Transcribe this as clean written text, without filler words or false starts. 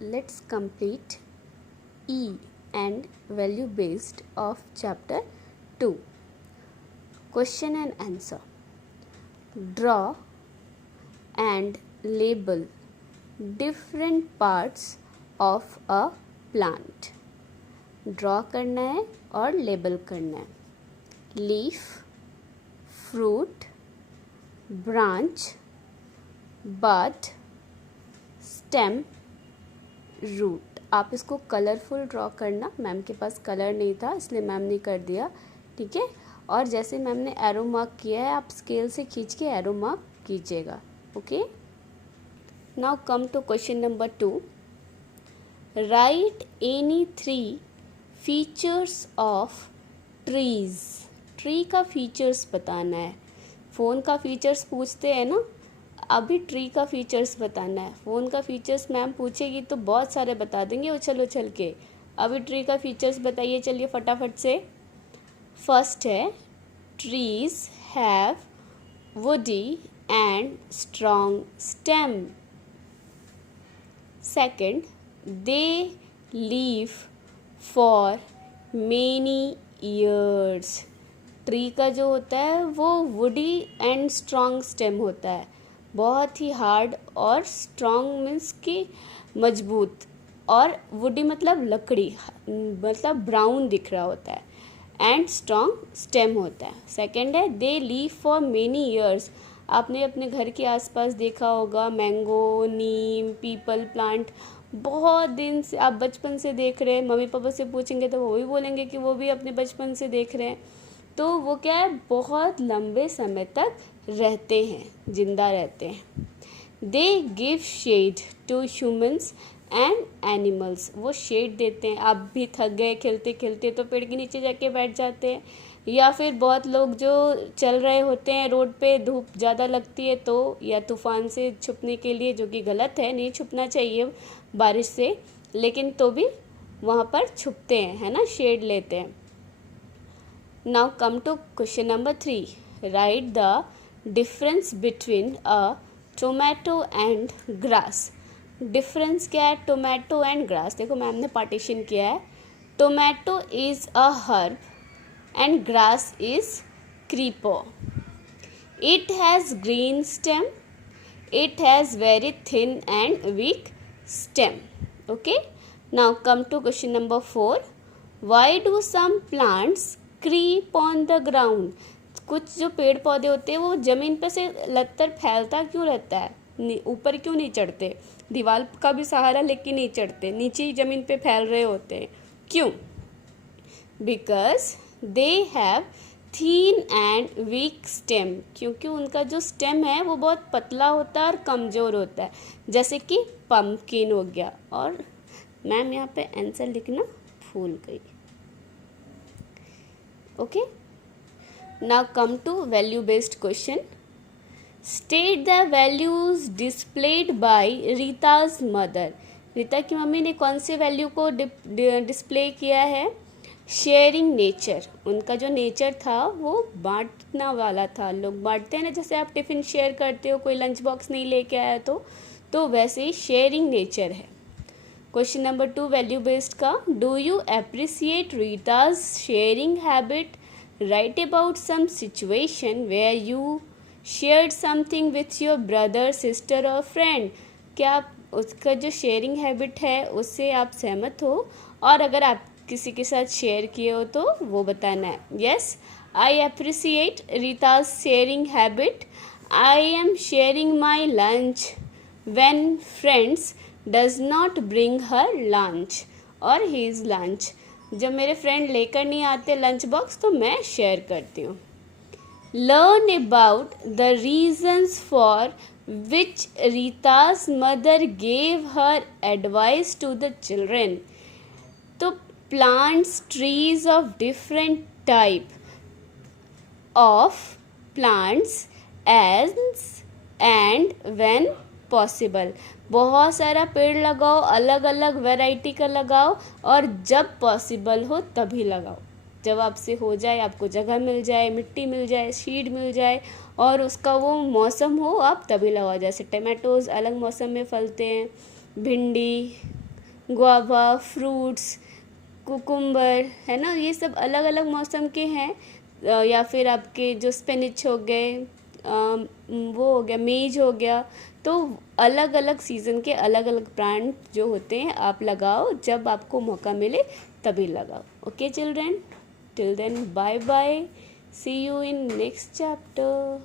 let's complete E and value based of chapter 2. Question and answer. Draw and label different parts of a plant. Draw करना है और label करना है. Leaf, fruit, branch, बड, stem, root. आप इसको colourful draw करना. Ma'am के पास colour नहीं था इसलिए मैम ने कर दिया. ठीक है. और जैसे मैम ने एरो मार्क किया है आप स्केल से खींच के एरो मार्क कीजिएगा. Okay. Now come to question number 2. Write any 3 features of trees. Tree का फीचर्स बताना है. फ़ोन का फीचर्स पूछते हैं ना, अभी ट्री का फीचर्स बताना है. फ़ोन का फीचर्स मैम पूछेगी तो बहुत सारे बता देंगे उछल उछल के. अभी ट्री का फीचर्स बताइए. चलिए फटाफट से. फर्स्ट है trees have woody and strong stem. Second, they leave for many years. Tree का जो होता है वो वुडी एंड स्ट्रॉन्ग स्टेम होता है. बहुत ही हार्ड और स्ट्रॉन्ग मीन्स कि मजबूत, और वुडी मतलब लकड़ी, मतलब ब्राउन दिख रहा होता है, एंड स्ट्रॉन्ग स्टेम होता है. सेकेंड है दे लीव फॉर मेनी ईयर्स. आपने अपने घर के आसपास देखा होगा मैंगो, नीम, पीपल प्लांट बहुत दिन से, आप बचपन से देख रहे हैं. मम्मी पापा से पूछेंगे तो वो भी बोलेंगे कि वो भी अपने बचपन से देख रहे हैं. तो वो क्या है, बहुत लंबे समय तक रहते हैं, जिंदा रहते हैं. They give shade to humans and animals. वो शेड देते हैं. आप भी थक गए खेलते खेलते तो पेड़ के नीचे जाके बैठ जाते हैं, या फिर बहुत लोग जो चल रहे होते हैं रोड पे, धूप ज़्यादा लगती है तो, या तूफान से छुपने के लिए, जो कि गलत है, नहीं छुपना चाहिए बारिश से, लेकिन तो भी वहाँ पर छुपते हैं, है ना, शेड लेते हैं. Now come to question number 3. Write the difference between a tomato and grass. Difference क्या है टोमेटो एंड ग्रास? देखो मैम ने पार्टीशन किया है. Tomato is a herb and grass is creeper. It has green stem. It has very thin and weak stem. Okay. Now come to question number 4. Why do some plants creep on the ground? कुछ जो पेड़ पौधे होते हैं वो ज़मीन पर से लतर फैलता क्यों रहता है, ऊपर क्यों नहीं चढ़ते? दीवार का भी सहारा लेके नहीं चढ़ते, नीचे ही ज़मीन पे फैल रहे होते हैं. क्यों? Because they have thin and week stem. क्योंकि उनका जो स्टेम है वो बहुत पतला होता है और कमज़ोर होता है, जैसे कि पम्पकिन हो गया. और मैम यहाँ पे आंसर लिखना भूल गई. Okay. Now come to value based question. State the values displayed by Rita's mother. Rita की मम्मी ने कौन से वैल्यू को डिस्प्ले किया है? Sharing nature. उनका जो नेचर था वो बांटना वाला था. लोग बांटते हैं ना, जैसे आप टिफ़िन शेयर करते हो, कोई लंच बॉक्स नहीं लेके आया तो वैसे ही शेयरिंग नेचर है. क्वेश्चन नंबर 2 वैल्यू बेस्ड का. Do you appreciate Rita's sharing habit? Right about some situation where you shared something with your brother, sister और फ्रेंड. क्या आप उसका जो शेयरिंग हैबिट है उससे आप सहमत हो? और अगर आप किसी के साथ शेयर किए हो तो वो बताना है. Yes, I appreciate Rita's sharing habit. I am sharing my lunch when friends does not bring her lunch और हिज लंच. जब मेरे फ्रेंड लेकर नहीं आते लंच बॉक्स तो मैं शेयर करती हूँ. Learn about the reasons for which Rita's mother gave her advice to the children. तो plants trees of different type of plants as and when possible. बहुत सारा पेड़ लगाओ, अलग अलग वैरायटी का लगाओ, और जब पॉसिबल हो तभी लगाओ. जब आपसे हो जाए, आपको जगह मिल जाए, मिट्टी मिल जाए, सीड मिल जाए और उसका वो मौसम हो, आप तभी लगाओ. जैसे टमाटोज़ अलग मौसम में फलते हैं, भिंडी, गुआवा, फ्रूट्स, कुकुम्बर, है ना, ये सब अलग अलग मौसम के हैं। या फिर आपके जो स्पिनिच हो गए, वो हो गया, मेज हो गया। तो अलग अलग सीज़न के अलग अलग प्लांट जो होते हैं आप लगाओ, जब आपको मौका मिले तभी लगाओ। Okay children, till then bye bye, see you in next chapter.